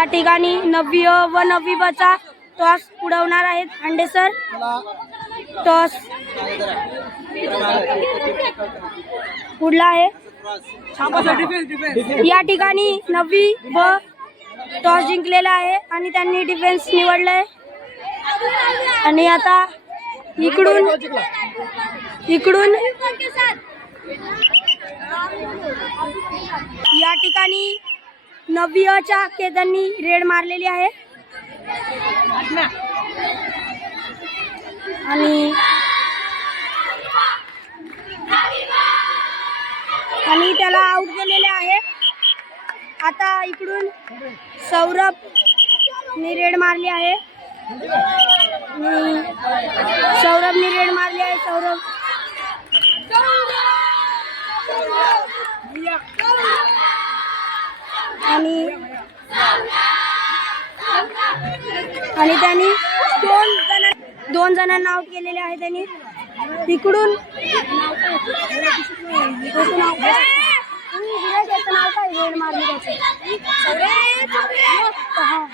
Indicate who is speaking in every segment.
Speaker 1: या ठिकाणी नववी व नववी चा टॉस उडवणार आहेत अंडे सर. टॉस उडला आहे. या ठिकाणी नववी व टॉस जिंकलेला आहे आणि त्यांनी डिफेन्स निवडलाय. आणि आता इकडून इकडून या ठिकाणी नव्वीच्या केदांनी रेड मारलेली आहे. आणि आणि त्याला आउट केलेले आहे. आता इकडून सौरभने रेड मारली आहे. आणि सौरभने रेड मारली आहे सौरभ. आणि आणि त्यांनी दोन जण दोन जणांना आउट केलेले आहे त्यांनी. तिकडून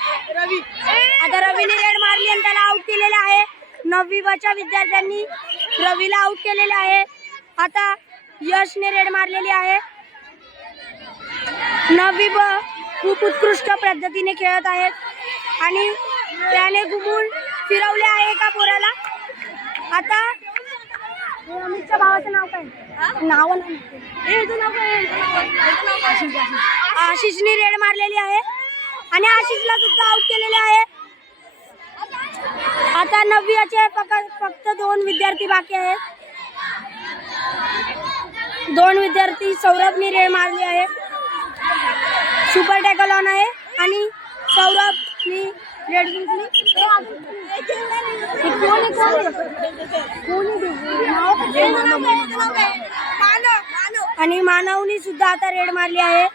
Speaker 1: आता रवीने रेड मारली आणि त्याला आउट केलेले आहे. नववी बच्या विद्यार्थ्यांनी रवीला आउट केलेले आहे. आता यशने रेड मारलेली आहे. नववी ब खूप उत्कृष्ट पद्धतीने खेळत आहेत. आणि त्याने घुमून फिरवले आहे एका पोराला. आता अमितच्या भावाचं नाव काय? नाव आशिषने रेड मारलेली आहे. आणि आशिषला सुद्धा आउट केलेले आहे. आता नववीचे फक्त फक्त दोन विद्यार्थी बाकी आहेत. दोन विद्यार्थी सौरभने रेड मारली आहे. सुपर टॅकल ऑन आहे. आणि सौरभनी रेड ते? नाव काय? आणि मानवनी सुद्धा आता रेड मारली आहे.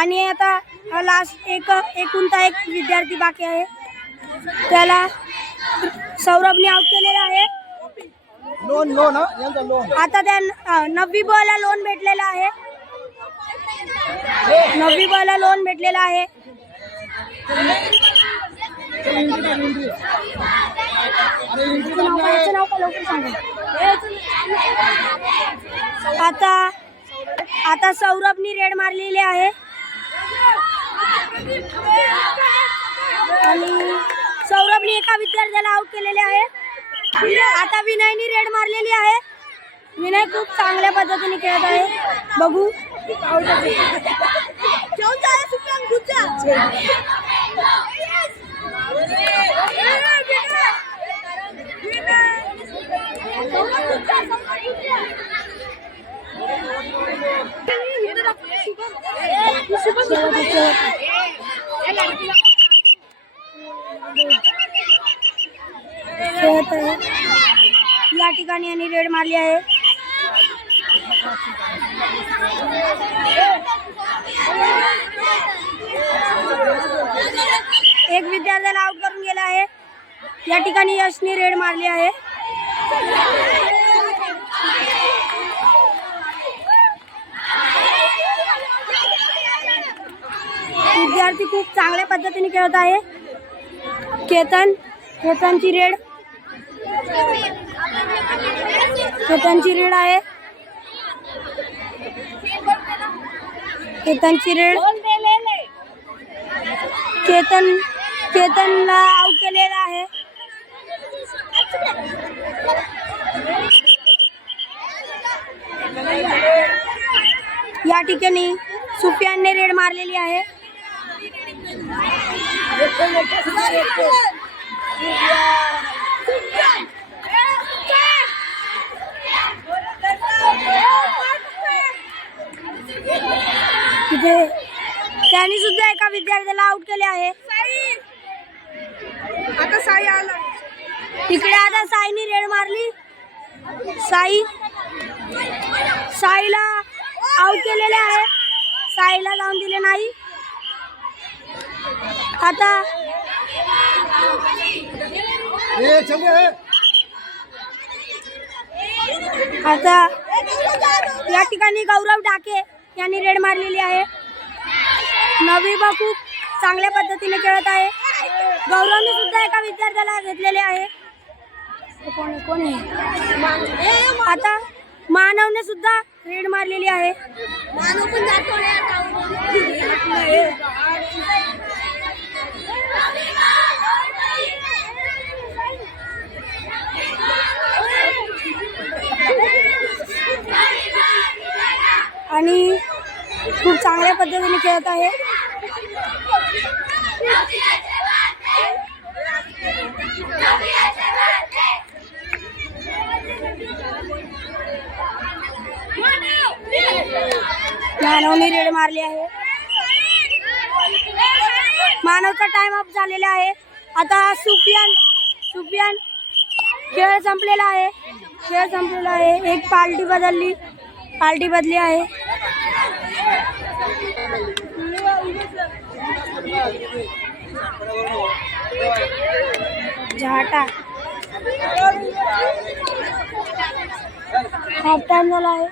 Speaker 1: आणि आता लास्ट एक एकुणता एक विद्यार्थी बाकी आहे. त्याला सौरभने आउट केलेला आहे.
Speaker 2: लोन लोन
Speaker 1: आता त्या नववी बॉलला लोन भेटलेला आहे. नववी लोन भेटलेला आहे. आता आता सौरभनी रेड मारलेली आहे. आणि सौरभने एका विद्यार्थ्याला आउट केलेले आहे. आता विनयनी रेड मारलेली आहे. विनय खूप चांगल्या पद्धतीने खेळत आहे. बघू. या ठिकाणी यांनी रेड मारली आहे. एक विद्यार्थ्याला आउट करून गेला आहे. या ठिकाणी यशने रेड मारली आहे. विद्यार्थी खूप चांगल्या पद्धतीने खेळत आहे. केतन केतनची रेड. केतनची रेड आहे. केतन रेड केतन केतनला आउट केलेला आहे. या ठिकाणी सुफियानने रेड मारलेली आहे. तिथे त्यांनी सुद्धा एका विद्यार्थ्याला आउट केले आहे.
Speaker 3: आता साई आला.
Speaker 1: तिकडे आता साईनी रेड मारली. साई साईला आउट केलेले आहे. साईला जाऊन दिले नाही. आता आता या ठिकाणी गौरव डाके. यांनी रेड मारलेली आहे. नवी बा खूप चांगल्या पद्धतीने खेळत आहे. गौरवने सुद्धा एका विद्यार्थ्याला घेतलेले आहे. कोण आता मानवने सुद्धा रेड मारलेली आहे. मानव पण आणि चांगल्या पद्धतीने खेळत आहे. मानवने रेड मारली आहे. मानवचा टाइम अप झालेला आहे. आता सुफियान सुफियान खेळ संपलेला आहे. खेळ संपलेला आहे. एक पार्टी बदलली पार्टी बदली आहे. झाटा. हाफ टाइम झाला आहे.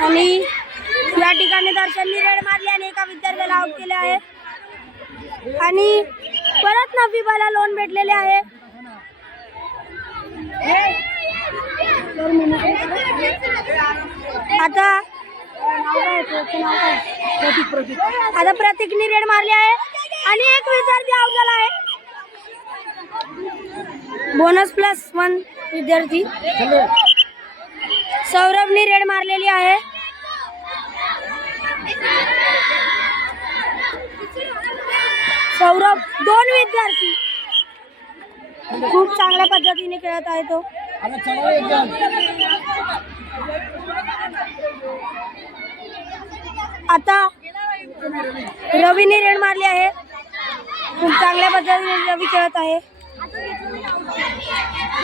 Speaker 1: आणि या ठिकाणी दर्शननी रेड मारली आणि एका विद्यार्थ्याला आउट केले आहे आणि परत नफीबाला लोन भेटलेले आहे आता आता प्रतीकनी रेड मारली आहे. आणि एक विद्यार्थी आउट झाला आहे. बोनस प्लस वन विद्यार्थी. सौरभनी रेड मारलेली आहे. सौरभ दोन विद्यार्थी. खूप चांगल्या पद्धतीने खेळत आहे तो.
Speaker 2: आता
Speaker 1: रवीने रेड मारली आहे. खूप चांगल्या पद्धतीने रवी खेळत आहे.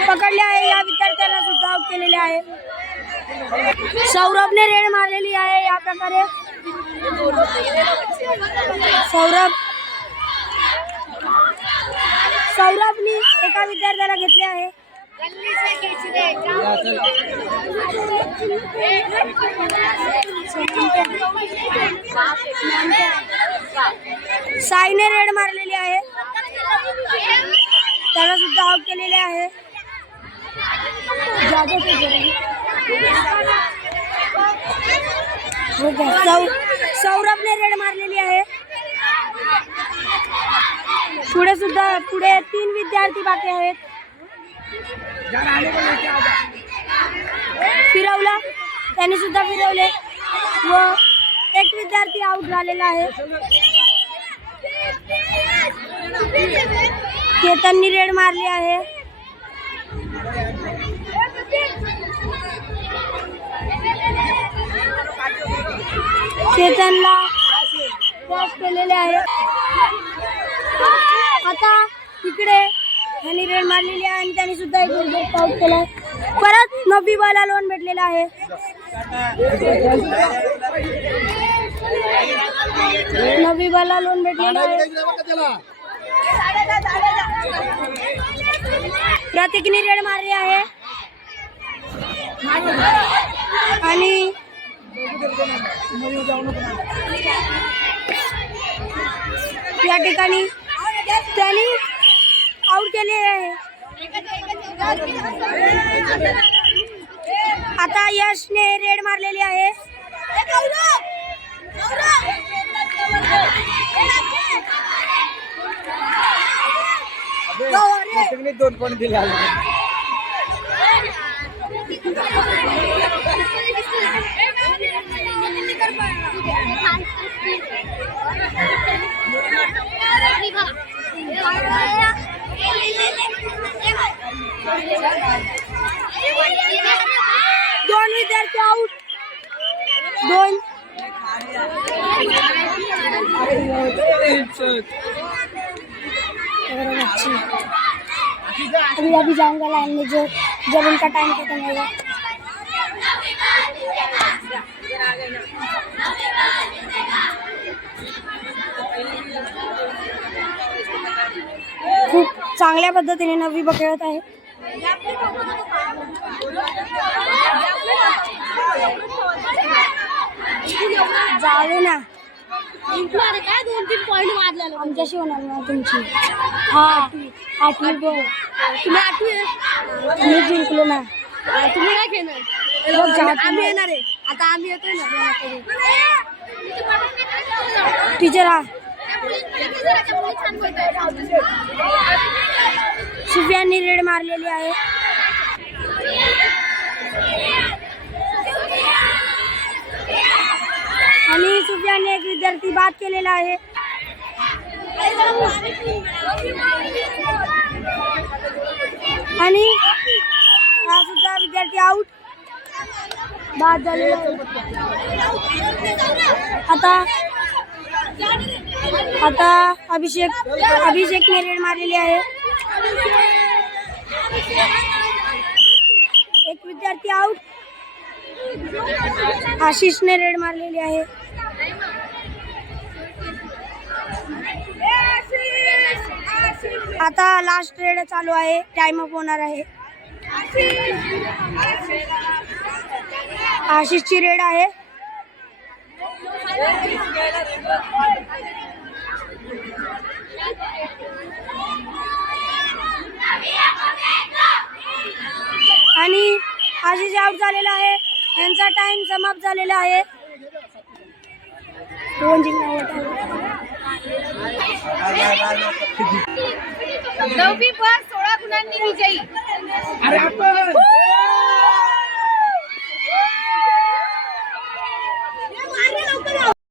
Speaker 1: पकडले आहे. या विद्यार्थ्याला सुद्धा आउट केलेले आहे. सौरभने रेड मारलेली आहे या प्रकारे. सौरभ. सौरभनी एका विद्यार्थ्याला घेतले आहे. साईने रेड मारलेली आहे. त्याला सुद्धा आउट केलेले आहे. हो सौ- सौरभने रेड मारलेली आहे. पुढे सुद्धा पुढे तीन विद्यार्थी बाकी आहेत. फिरवला. त्याने सुद्धा फिरवले. व एक विद्यार्थी आउट झालेला आहे. केतननी रेड मारली आहे. केतनला क्रॉस केलेले आहे. आता इकडे त्यांनी रेड मारलेली आहे आणि त्यांनी सुद्धा एक विकेट आउट केला परत नबीबाला लोन भेटलेला आहे. नबीबाला लोन भेटलेला आहे. प्रतीकनी रेड मारली आहे. आणि या ठिकाणी त्यांनी आउट केले आहे. आता यशने रेड मारलेली आहे
Speaker 2: दोन पॉईंट दिले.
Speaker 1: दोन विद्यार्थी आऊट दोन. अभी अभी जाऊंगा लाइन में जो जब उनका टाइम खत्म होगा खूप चांगल्या पद्धतीने नववी खेळत आहे. जावे ना.
Speaker 3: जिंकणार काय दोन तीन पॉईंट मारलेलो
Speaker 1: आमच्याशी होणार ना तुमची. हा आठवी बघ.
Speaker 3: तुम्ही आठवी.
Speaker 1: मी जिंकलो ना.
Speaker 3: तुम्ही काय खेळणार आम्ही. येणार आहे. आता आम्ही येतोय ना.
Speaker 1: टीचर हा. शिव्यांनी रेड मारलेली आहे. आणि सुफियाने एक विद्यार्थी बाद केलेला आहे. आणि हा सुद्धा विद्यार्थी आऊट बाद झालेला आता आता अभिषेक अभिषेकने रेड मारलेली आहे. एक विद्यार्थी आऊट आशिषने रेड मारलेली आहे. आता लास्ट रेड चालू आहे. टाइम अप होणार आहे. आशिषची रेड आहे. आणि आशिष आउट झालेला आहे. यांचा टाइम समाप्त झालेला आहे.
Speaker 3: नववी पर सोळा गुणांनी विजयी.
Speaker 2: अरे आपण!